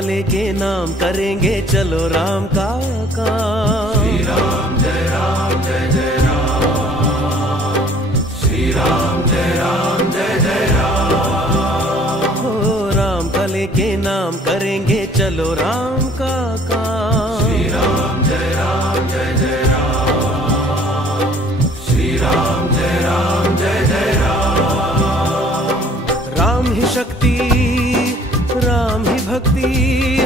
का लेके नाम करेंगे चलो राम का काम। श्री राम जय जय राम, श्री राम जय जय राम। हो राम का लेके नाम करेंगे चलो राम का काम। श्री राम जय जय राम, श्री राम जय राम। राम ही शक्ति राम ही भक्ति,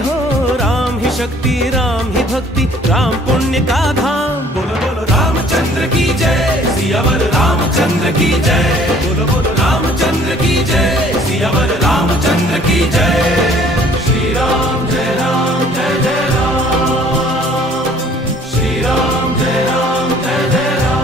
हो राम ही शक्ति राम ही भक्ति, राम पुण्य का धाम। बोलो बोलो रामचंद्र की जय, सियावर रामचंद्र की जय। बोलो बोलो रामचंद्र की जय, सियावर रामचंद्र की जय। श्री राम जय जय राम, श्री राम जय जय राम।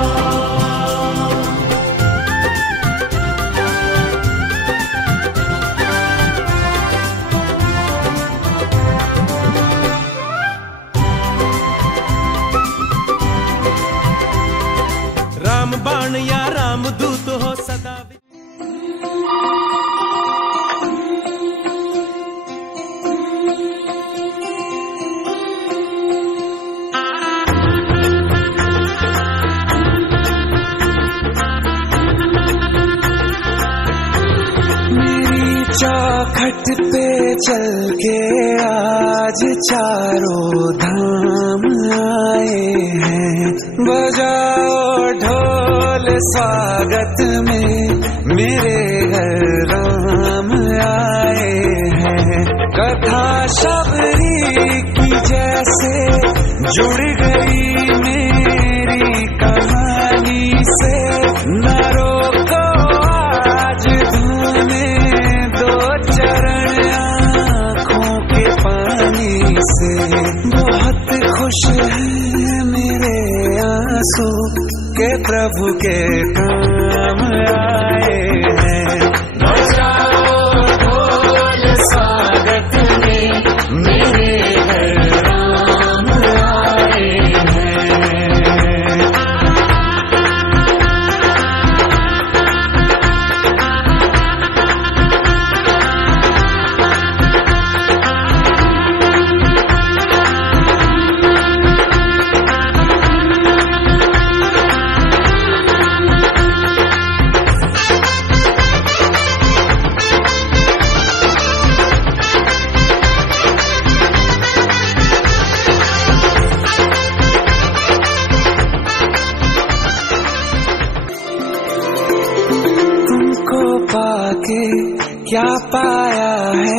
राम बाण या राम दूत हो सदा। मेरी चौखट पे चल के आज चारों धाम आए हैं। बजाओ ढोल स्वागत में मेरे घर राम आए हैं। कथा शबरी की जैसे जुड़ गई मेरी कहानी से। न रोको आज धोने दो चरण आँखों के पानी से। बहुत खुश है मेरे आंसू के प्रभु के काम आए हैं। बजाओ ढोल स्वागत में मेरे घर राम आए हैं। तुमको पाके क्या पाया है,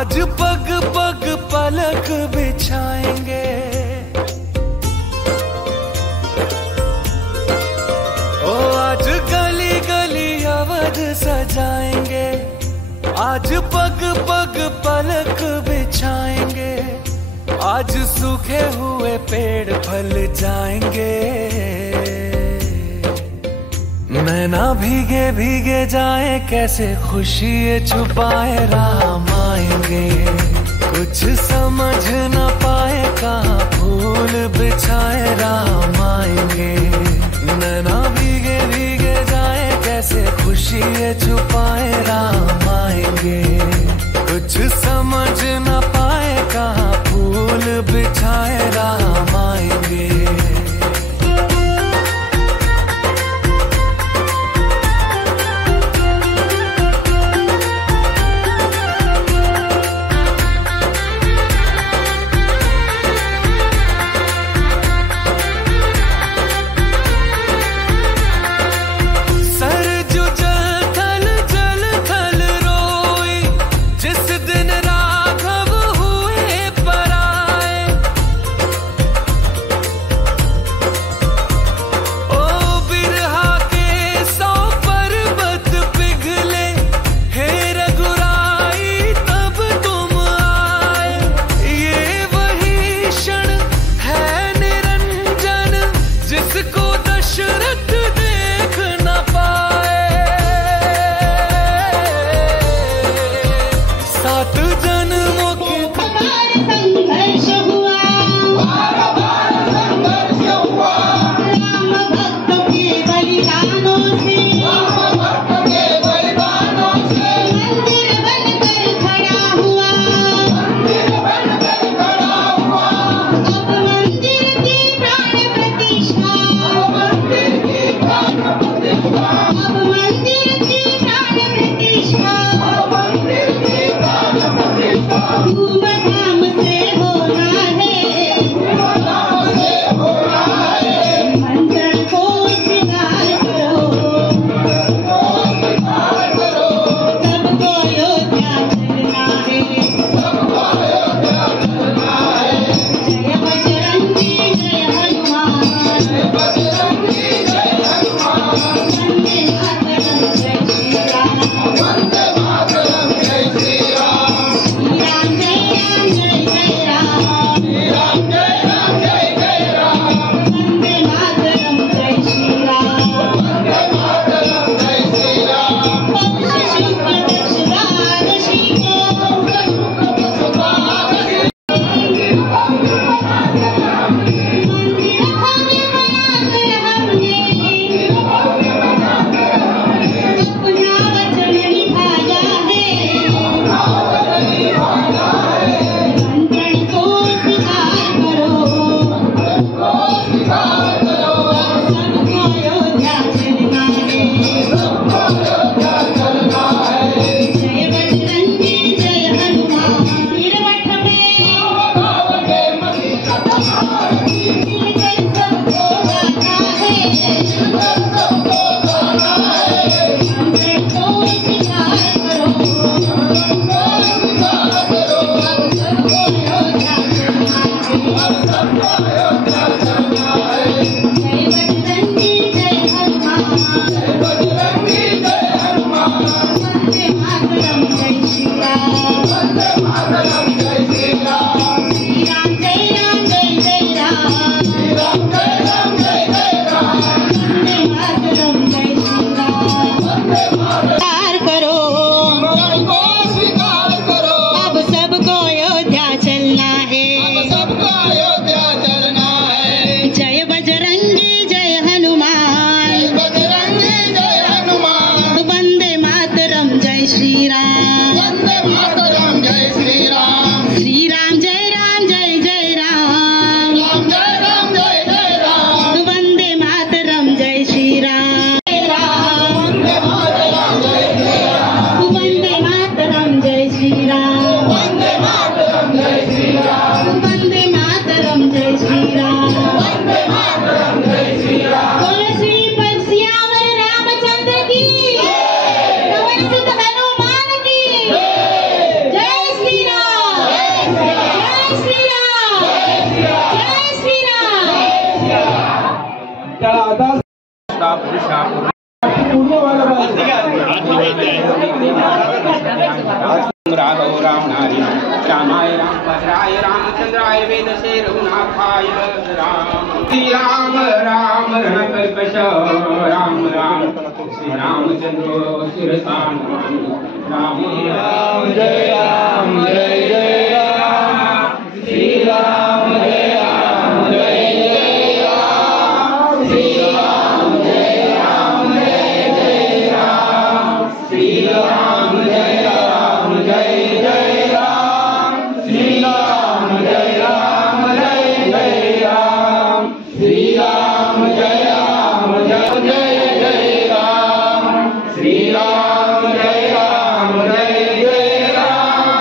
आज पग पग पलक बिछाएंगे, ओ आज गली गली अवध सजाएंगे, आज पग पग पलक बिछाएंगे, आज सूखे हुए पेड़ फल जाएंगे। नैना भीगे भीगे जाए कैसे खुशी छुपाए राम आएंगे, कुछ समझ न पाए कहाँ फूल बिछाए राम आएंगे। नैना भीगे भीगे जाए कैसे खुशी छुपाए राम आएंगे, कुछ समझ न पाए कहाँ फूल बिछाए राम आएंगे। का पुरुषा राघव राम नारी रामाय राम भद्राय रामचंद्राय वेदसे रघुनाथाय राम श्री राम राम रणकल्पश राम राम श्री रामचंद्र शिरसा राम राम जय राम जय जय राम श्री राम जय राम जय जय राम श्री राम जय राम जय जय राम श्री राम जय राम जय जय राम श्री राम जय राम जय जय राम श्री राम जय राम जय जय राम श्री राम जय राम जय जय राम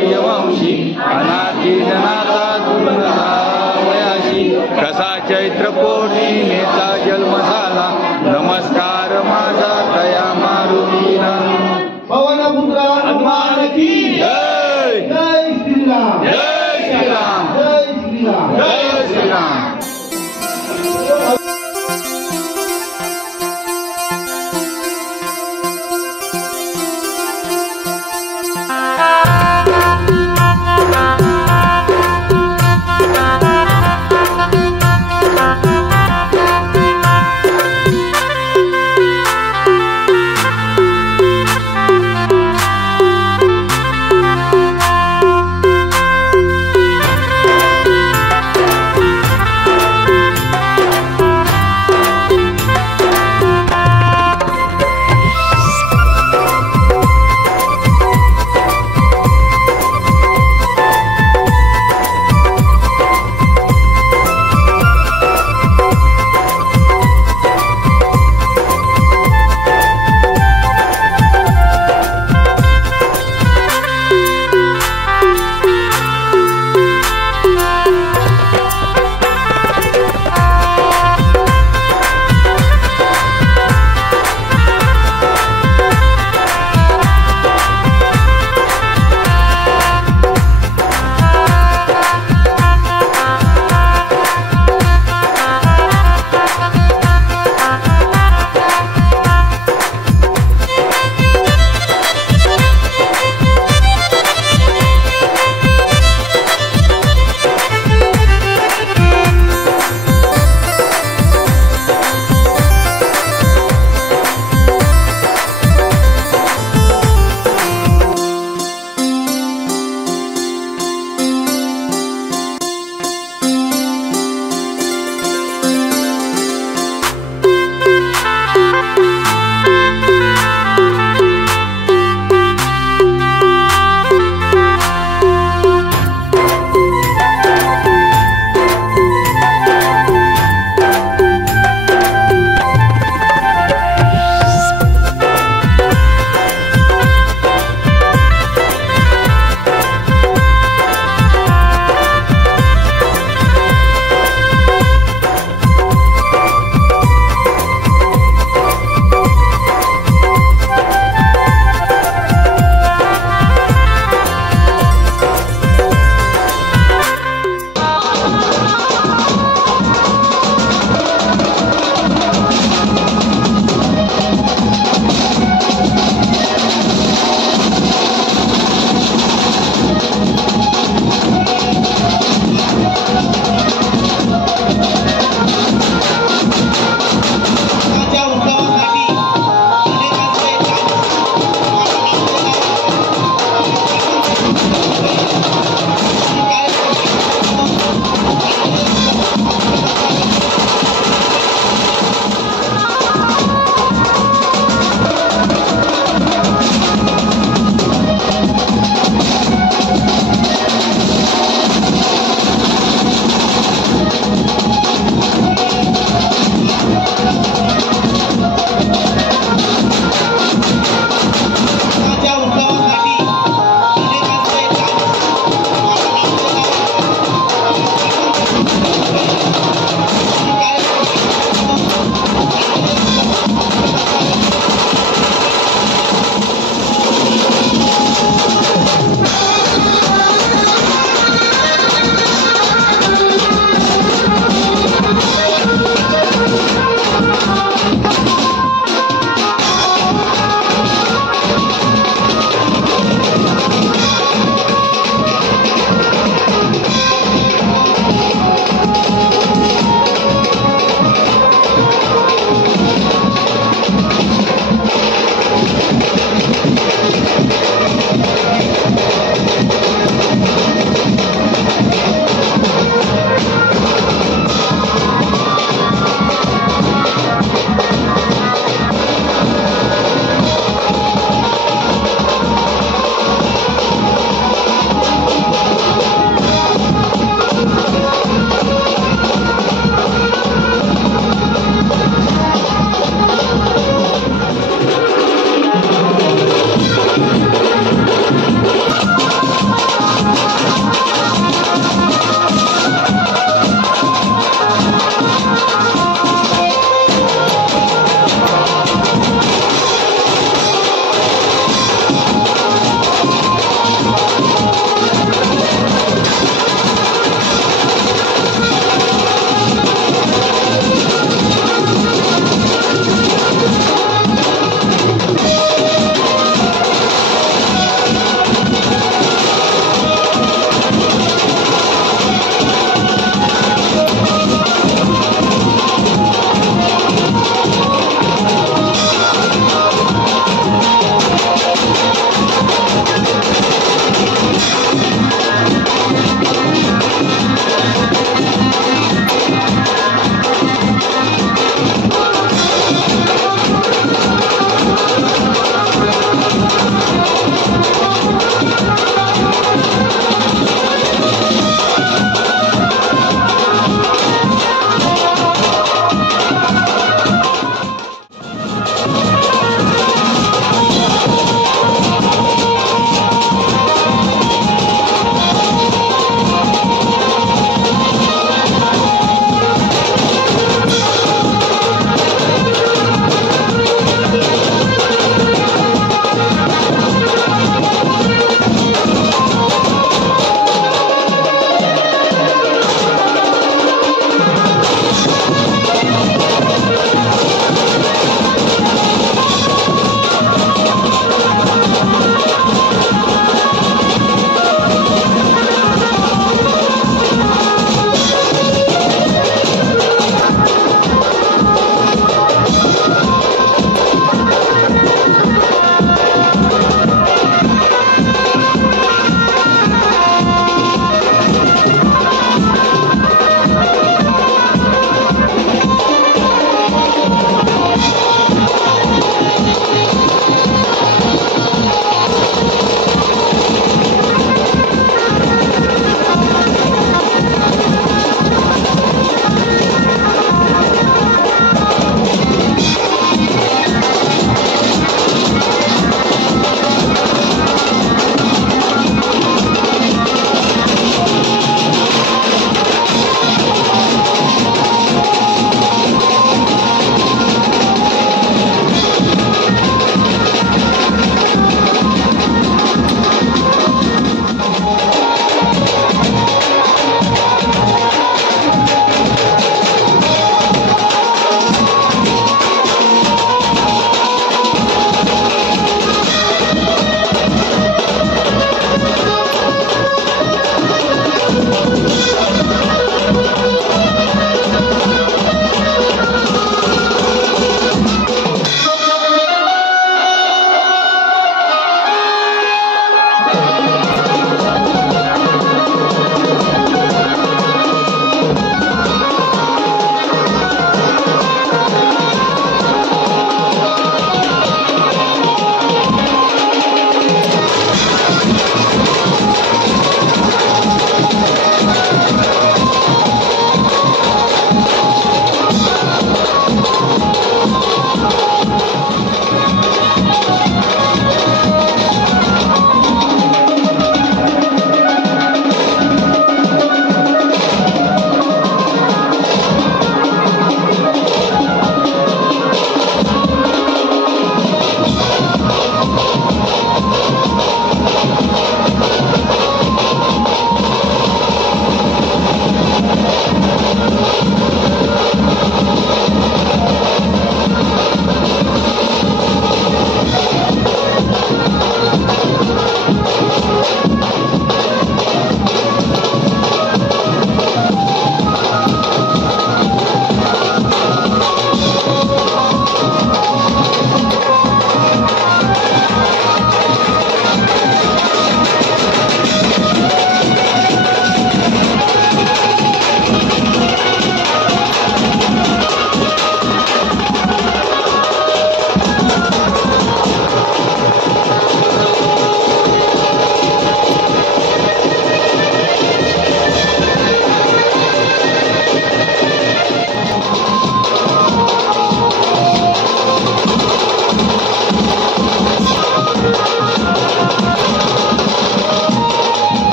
सूर्यवंशी अनाथी जनाता दुर्गयाशी कसा चैत्र पौर्णिमेचा जन्म झाला नमस्कार माझा तया मारुतीला पवनपुत्र हनुमान की जय जय श्रीराम जय श्रीराम जय श्रीराम जय श्रीराम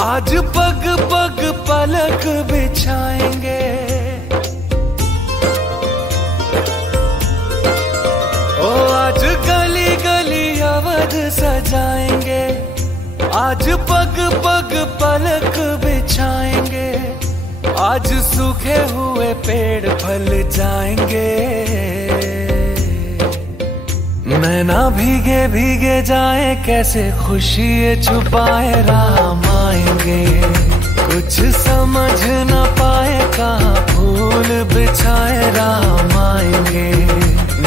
आज पग पग पलक बिछाएंगे, ओ आज गली गली अवध सजाएंगे, आज पग पग पलक बिछाएंगे, आज सूखे हुए पेड़ फल जाएंगे। नैना भीगे भीगे जाए कैसे खुशी ये छुपाए राम आएंगे, कुछ समझ न पाए कहाँ फूल बिछाए राम आएंगे।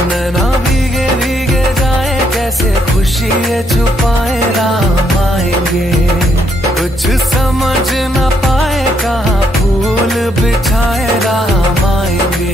नैना भीगे भीगे जाए कैसे खुशी ये छुपाए राम आएंगे, कुछ समझ न पाए कहाँ फूल बिछाए राम आएंगे।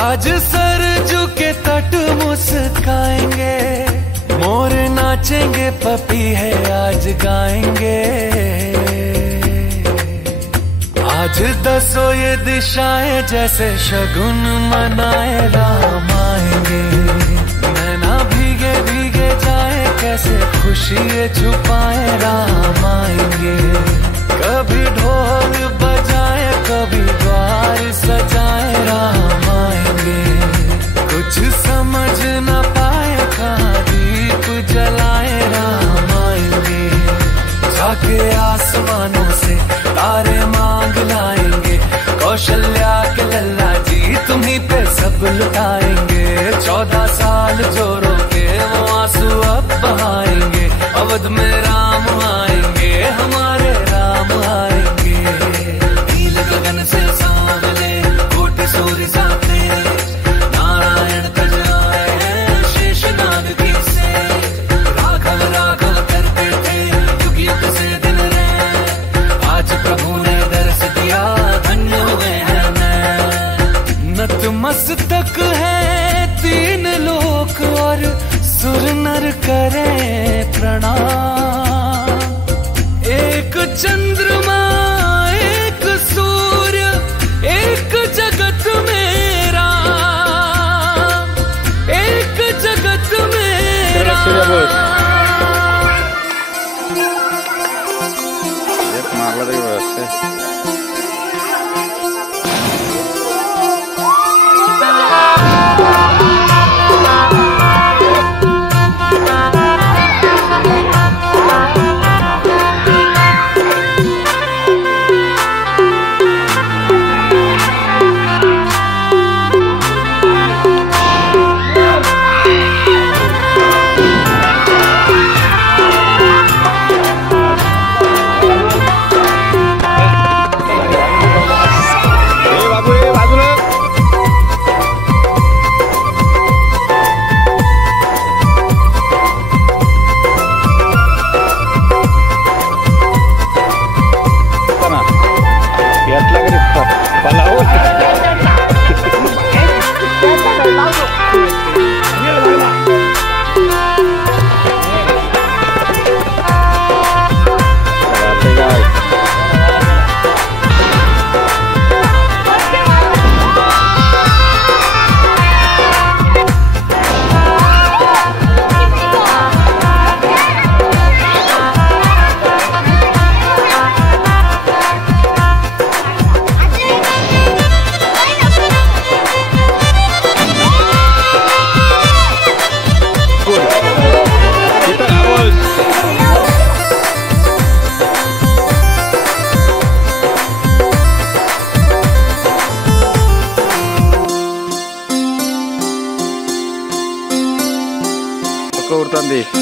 आज सरजू के तट मुस्काएंगे, मोर नाचेंगे पपी है आज गाएंगे। आज दसो ये दिशाएं जैसे शगुन मनाए राम आएंगे। नैना भीगे भीगे जाए कैसे खुशी ये छुपाए राम आएंगे। कभी ढोल बजाए कभी द्वार सजाए राम आएंगे, कुछ समझ न पाए कहाँ दीप जलाए राम आएंगे। जाके आसमानों से तारे मांग लाएंगे, कौशल्या के लल्ला जी तुम्हीं पे सब लुटाएंगे। 14 साल जो रोके वो आंसू अब बहाएंगे, अवध में राम आएंगे हमारे राम आएंगे। नील गगन से सांवले कोटि सूर्य साथे, नारायण तज आए हैं शेषनाग की से। राघव राघव करते थे युग युग से दिन रहे, आज प्रभु ने दर्श दिया धन्य हुए हैं। नतमस्तक है दे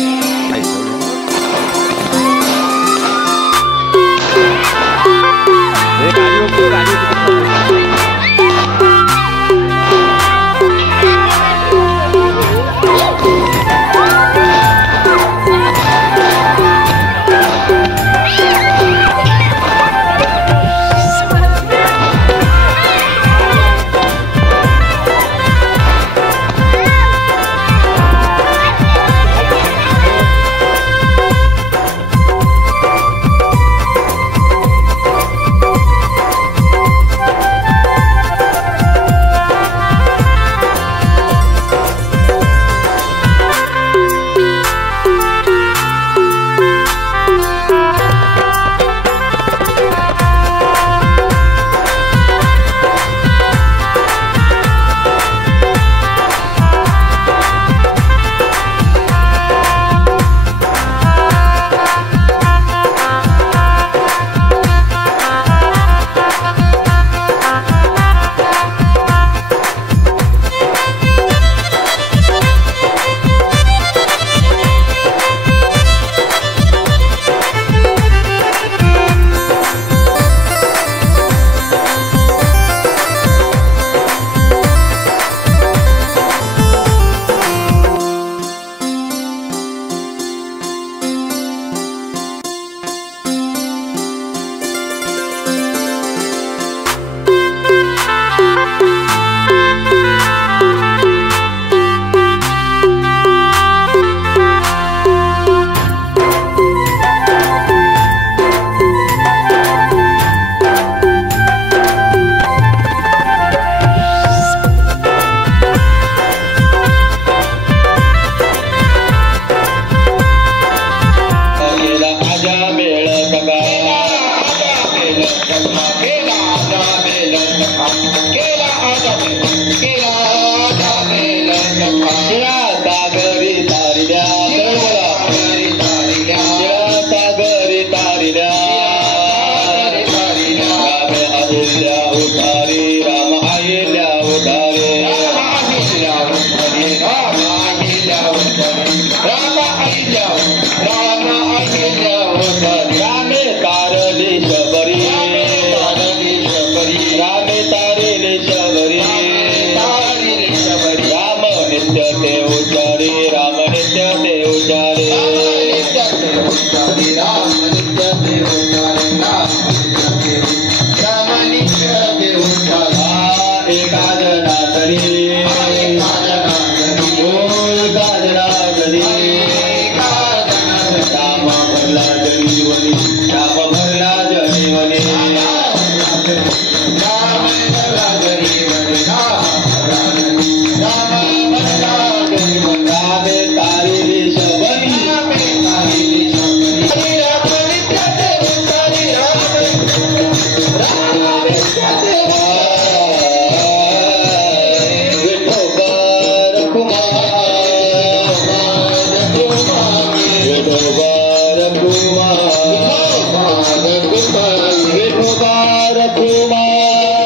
Kumar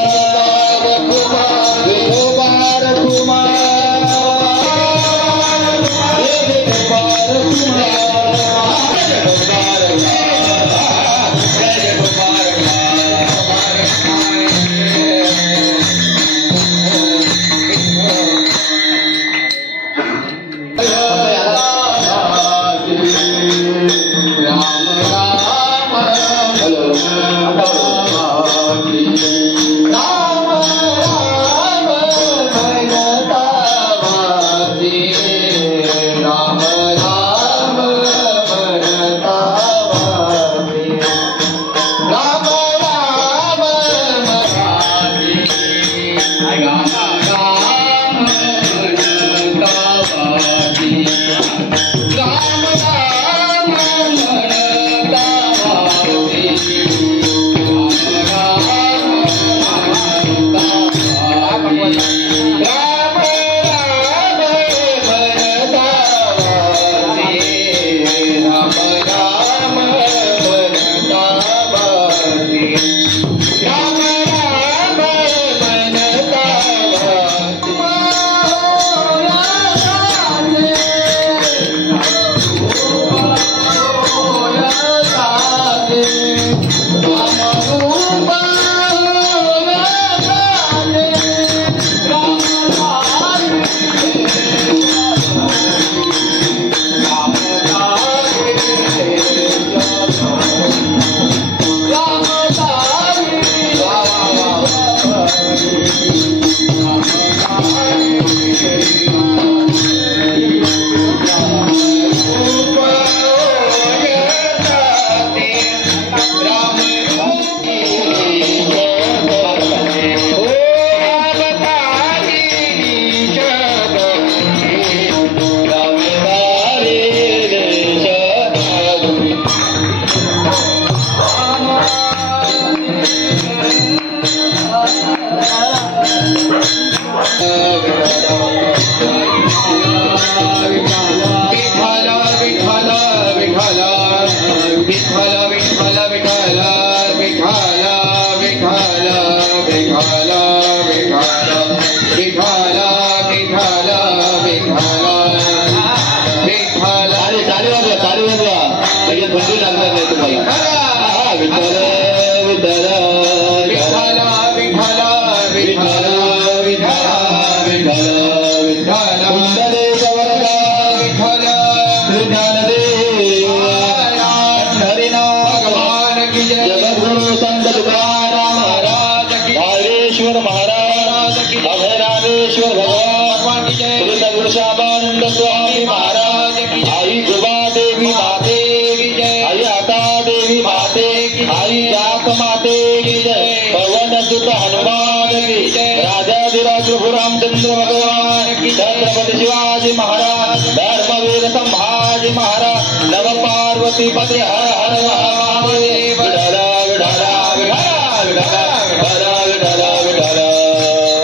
रामचंद्र भगवान की छत्रपति शिवाजी महाराज धर्मवीर संभाजी महाराज नव पार्वती पति हर हर महादेव विठला विठला विठला विठला विठला विठला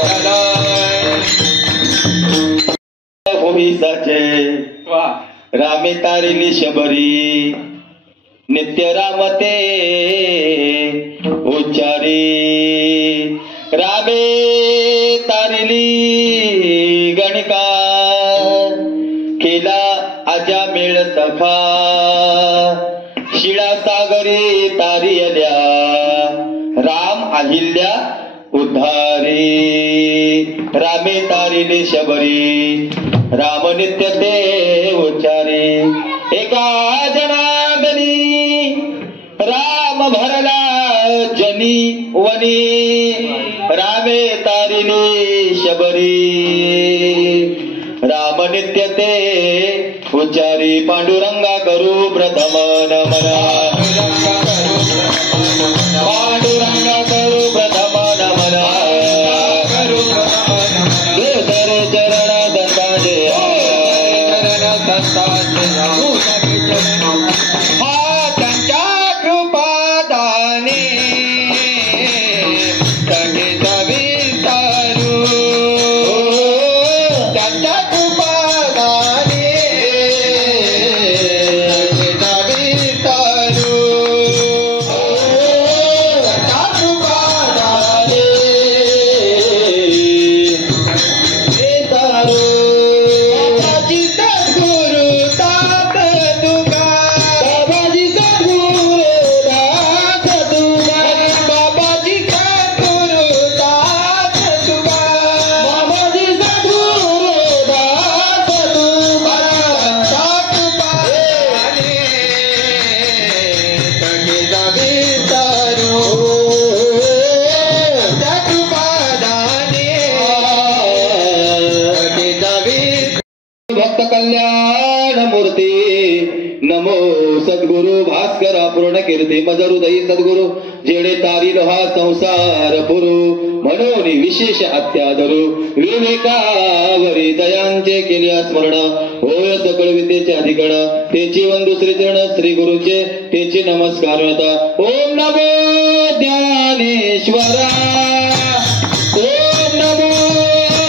विठला भूमिसाचे रामे तारिली शबरी नित्य रामते उच्चारी रामे तारिली गणिका केला आजा मेळ सखा शिळा सागरी तारियल्या राम अहिल्या उद्धारी रामे तारिली शबरी राम नित्य ते उच्चारी एका जनार्दनी राम भरला जनी वनी रामे तारिली शबरी राम नित्य ते उच्चारी पांडुरंगा करू प्रथम नमना पांडुरंगा करू प्रथम नमना दुसरे चरण दत्ताचे भक्त कल्याण मूर्ती नमो सद्गुरु भास्कर पूर्ण कीर्ती मज हृदयी सद्गुरु जेडे तारील हा संसार पुरु म्हणून विशेष अत्यादरू विवेकावरी दयांचे केले स्मरण होय सकळ विद्येचे अधिकरण तेची वंदू श्री चरण श्री गुरुचे तेची नमस्कार ओम नमो ज्ञानेश्वरा ओम नमो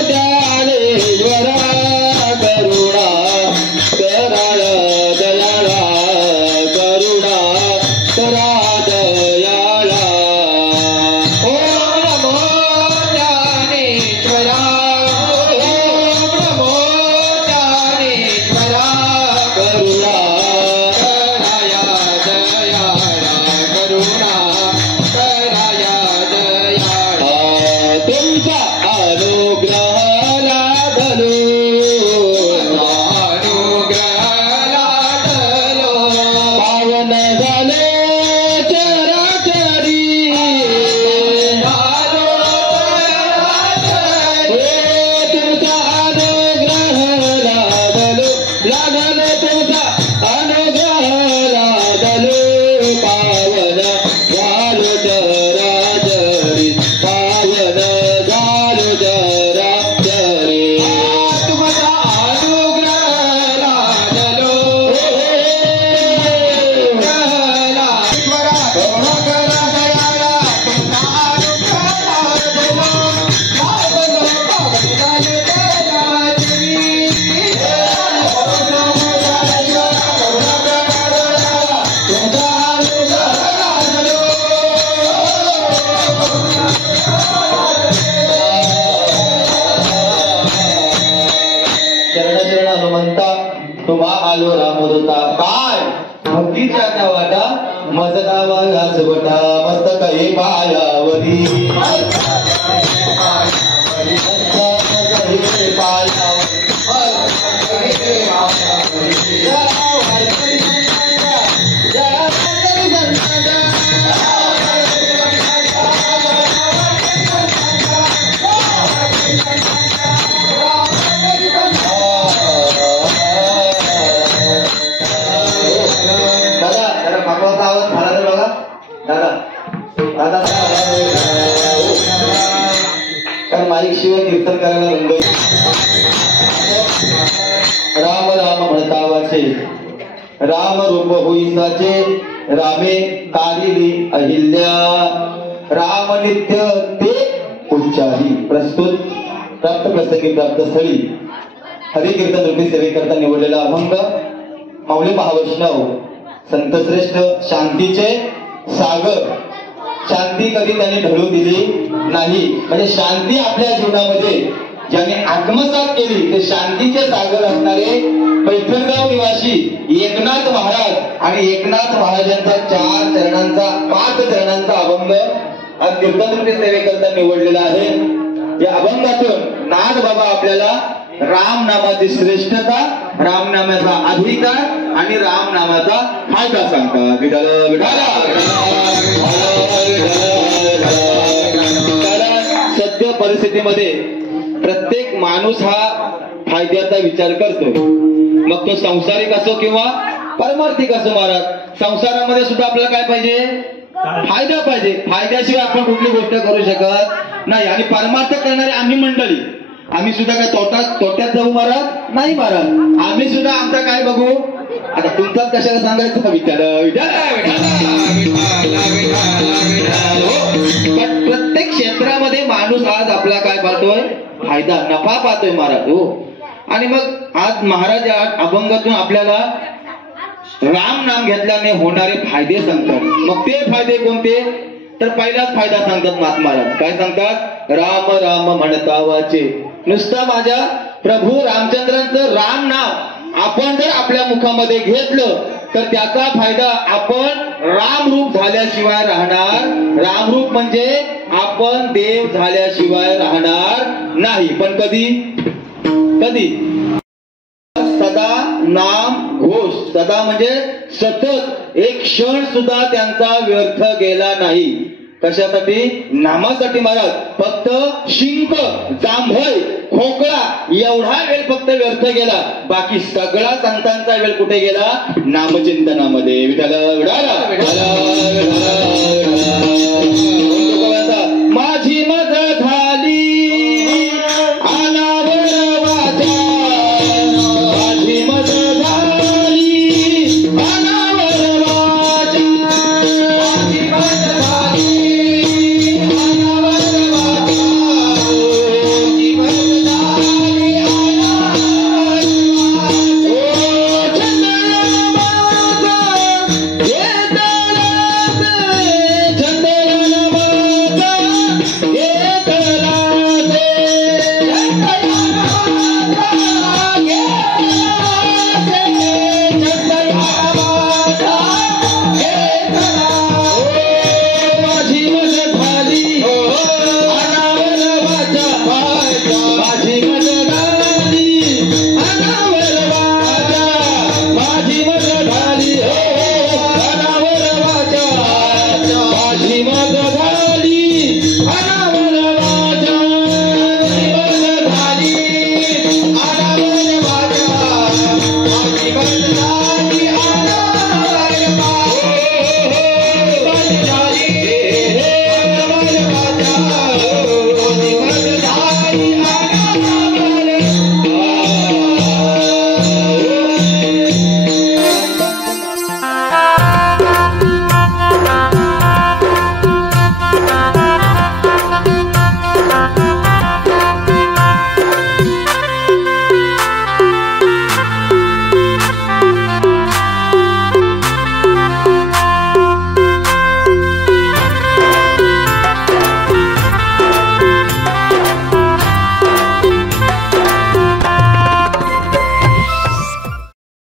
ज्ञानेश्वरा करुणा कराळ दयाळा करुणा करा दयाळा ओम नमो ज्ञानेश्वरा ओम नमो ज्ञानेश्वरा करुणा कराया दयाळा करुणा कराया दयाळा आलो रामदूता काय भक्तीच्या नावाला मजनावा गाजवटा मस्तक हे पायावरी माईक शिवाय कीर्तन करायला रंग राम राम म्हणतावाचे राम रूप होईसाचे रामे कारिली अहिल्या राम नित्य ते उच्चारी प्रस्तुत प्राप्त प्रसंगी प्राप्त स्थळी हरिकीर्तन रूपी सेवेकरता निवडलेला अभंग माऊली महावैष्णव संतश्रेष्ठ शांतीचे सागर शांती कधी त्यांनी ढळू दिली नाही म्हणजे शांती आपल्या जीवनामध्ये ज्यांनी आत्मसात केली ते शांतीचे सागर असणारे पैठणगाव निवासी एकनाथ महाराज आणि एकनाथ महाराजांचा 5 चरणांचा अभंग आज कीर्तनरूपी सेवेकरता निवडलेला आहे। या अभंगातून नाथ बाबा आपल्याला राम नामाची श्रेष्ठता राम नामाचा अधिकार आणि राम नामाचा फायदा सांगतात। सत्य परिस्थितीमध्ये प्रत्येक माणूस हा फायद्याचा विचार करतो, मग तो सांसारिक असो किंवा पारमार्थिक असो। महाराज संसारामध्ये सुद्धा आपल्याला काय पाहिजे फायदा पाहिजे, फायद्याशिवाय आपण कुठली गोष्ट करू शकत नाही। आणि पारमार्थ करणारे आम्ही मंडळी आम्ही सुद्धा काय तोट्यात जाऊ महाराज नाही महाराज, आम्ही सुद्धा आमचा काय बघू आता तुमचाच कशाला सांगायचं प्रत्येक क्षेत्रामध्ये माणूस आज आपला काय पाहतोय फायदा नफा पाहतोय महाराज हो। आणि मग आज महाराज अभंगातून आपल्याला राम नाम घेतल्याने होणारे फायदे सांगतात। मग ते फायदे कोणते तर पहिलाच फायदा सांगतात महाराज काय सांगतात राम राम म्हणता वाचे नुसतं माझ्या प्रभू रामचंद्रांचं राम नाव आपण जर आपल्या मुखामध्ये घेतलं तर त्याचा फायदा आपण रामरूप झाल्याशिवाय राहणार। रामरूप म्हणजे आपण देव झाल्याशिवाय राहणार नाही। पण कधी सदा नाम घोष सदा म्हणजे सतत एक क्षण सुद्धा त्यांचा व्यर्थ गेला नाही। कशासाठी नामासाठी महाराज फक्त शिंक जांभळ खोकला एवढा वेळ फक्त व्यर्थ गेला, बाकी सगळा संतांचा वेळ कुठे गेला नामचिंतनामध्ये। विठाला